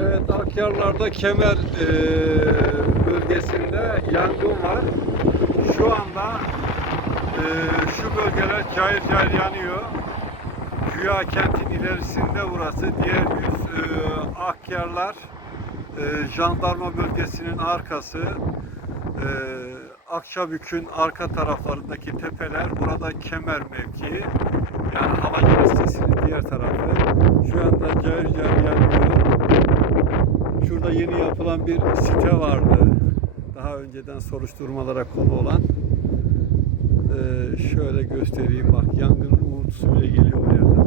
Evet Akyarlar'da Kemer e, bölgesinde yangın var. Şu anda e, şu bölgeler cayır cayır yanıyor. Güya kentin ilerisinde burası. Diğer yüz e, Akyarlar e, jandarma bölgesinin arkası. E, Akçabük'ün arka taraflarındaki tepeler. Burada Kemer mevkii. Yani hava sitesinin diğer tarafı. Şu anda cayır cayır yanıyor. Şurada yeni yapılan bir site vardı. Daha önceden soruşturmalara konu olan. Ee, şöyle göstereyim bak yangının uğultusu bile geliyor oraya kadar.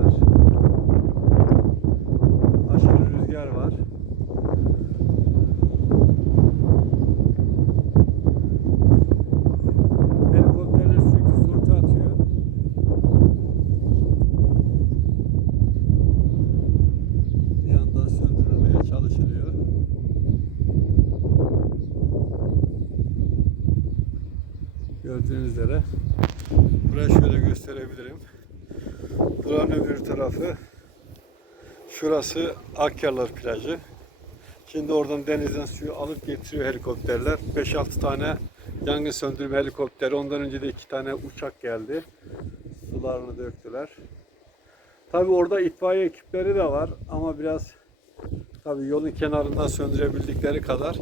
Gördüğünüz üzere. Burayı şöyle gösterebilirim. Buranın öbür tarafı şurası Akyarlar plajı. Şimdi oradan denizden suyu alıp getiriyor helikopterler. 5-6 tane yangın söndürme helikopteri. Ondan önce de 2 tane uçak geldi. Sularını döktüler. Tabi orada itfaiye ekipleri de var ama biraz tabi yolun kenarından söndürebildikleri kadar.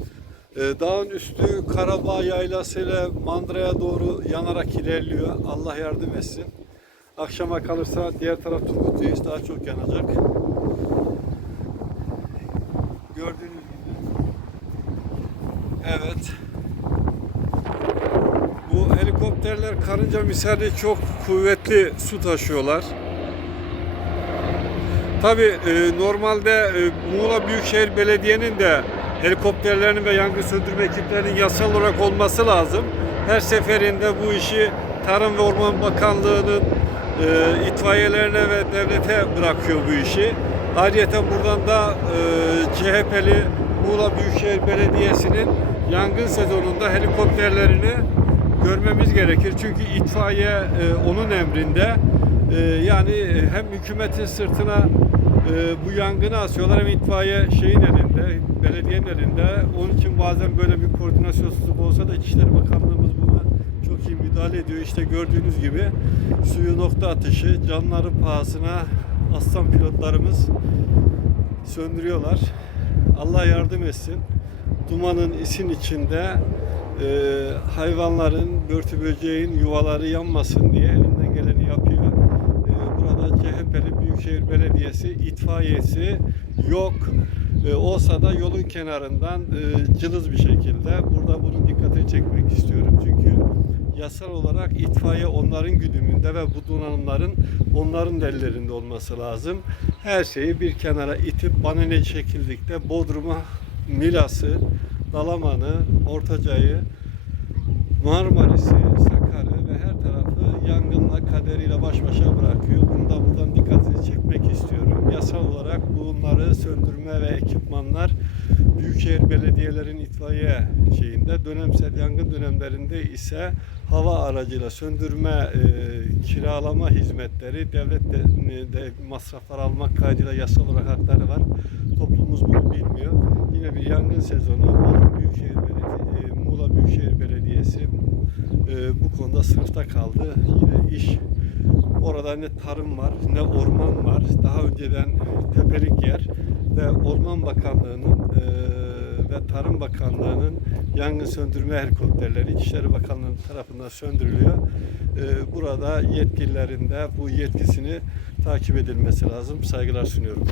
Ee, dağın üstü Karabağ Yaylası ile Mandıra'ya doğru yanarak ilerliyor. Allah yardım etsin. Akşama kalırsa diğer taraf Turgutlu'yu daha çok yanacak. Gördüğünüz gibi. Evet. Bu helikopterler karınca misali çok kuvvetli su taşıyorlar. Tabi normalde e, Muğla Büyükşehir Belediye'nin de helikopterlerinin ve yangın söndürme ekiplerinin yasal olarak olması lazım. Her seferinde bu işi Tarım ve Orman Bakanlığı'nın e, itfaiyelerine ve devlete bırakıyor bu işi. Ayrıca buradan da e, CHP'li Muğla Büyükşehir Belediyesi'nin yangın sezonunda helikopterlerini görmemiz gerekir. Çünkü itfaiye e, onun emrinde. E, yani e, hem hükümetin sırtına e, bu yangını asıyorlar hem itfaiye şeyin elinde, belediyenin elinde. Onun için bazen böyle bir koordinasyonsuzluk olsa da İçişleri Bakanlığımız buna çok iyi müdahale ediyor. İşte gördüğünüz gibi suyu nokta atışı, canları pahasına aslan pilotlarımız söndürüyorlar. Allah yardım etsin. Dumanın isin içinde e, hayvanların, börtü böceğin yuvaları yanmasın diye elinden geleni yapıyor. Büyükşehir Belediyesi itfaiyesi yok. E, olsa da yolun kenarından e, cılız bir şekilde burada bunun dikkatini çekmek istiyorum. Çünkü yasal olarak itfaiye onların güdümünde ve bu donanımların onların ellerinde olması lazım. Her şeyi bir kenara itip bana ne şekillikte Bodrum'a Milas'ı, Dalaman'ı, Ortaca'yı, Marmaris'i, Sakar'ı ve her tarafı yangınla kaderiyle baş başa bırakıyor. Bunu da buradan dikkatini çekmek istiyorum. Yasal olarak bunları söndürme ve ekipmanlar Büyükşehir Belediyelerin itfaiye şeyinde dönemsel yangın dönemlerinde ise hava aracıyla söndürme e, kiralama hizmetleri devlet de, de masraflar almak kaydıyla yasal olarak hakları var. Toplumumuz bunu bilmiyor. Yine bir yangın sezonu Büyükşehir Belediyesi, e, Muğla Büyükşehir Belediyesi e, bu konuda sınıfta kaldı. Yine iş orada ne tarım var ne orman var. Daha önceden tepelik yer ve Orman Bakanlığı'nın e, ve Tarım Bakanlığı'nın yangın söndürme helikopterleri İçişleri Bakanlığı tarafından söndürülüyor. E, burada yetkililerin de bu yetkisini takip edilmesi lazım. Saygılar sunuyorum.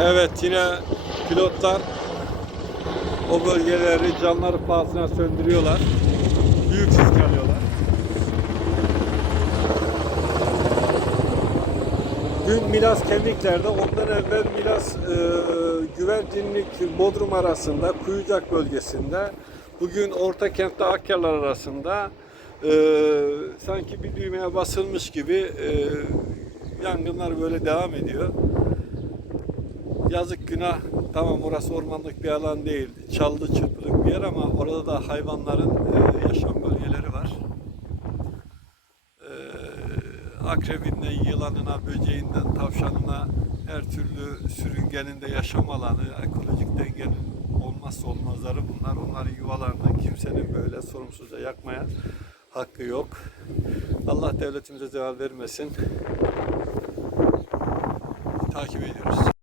Evet yine pilotlar o bölgeleri canları pahasına söndürüyorlar. Büyük risk alıyorlar. Dün Milas Kemikler'de, ondan evvel Milas e, Güvercinlik Bodrum arasında, Kuyucak bölgesinde, bugün Orta Kent'te Akyarlar arasında e, sanki bir düğmeye basılmış gibi e, yangınlar böyle devam ediyor. Günah. Tamam orası ormanlık bir alan değil. Çaldı çırpılık bir yer ama orada da hayvanların e, yaşam bölgeleri var. E, akrebinden, yılanına, böceğinden, tavşanına her türlü sürüngenin de yaşam alanı, ekolojik dengenin olmazsa olmazları bunlar. Onların yuvalarını kimsenin böyle sorumsuzca yakmaya hakkı yok. Allah devletimize zeval vermesin. Takip ediyoruz.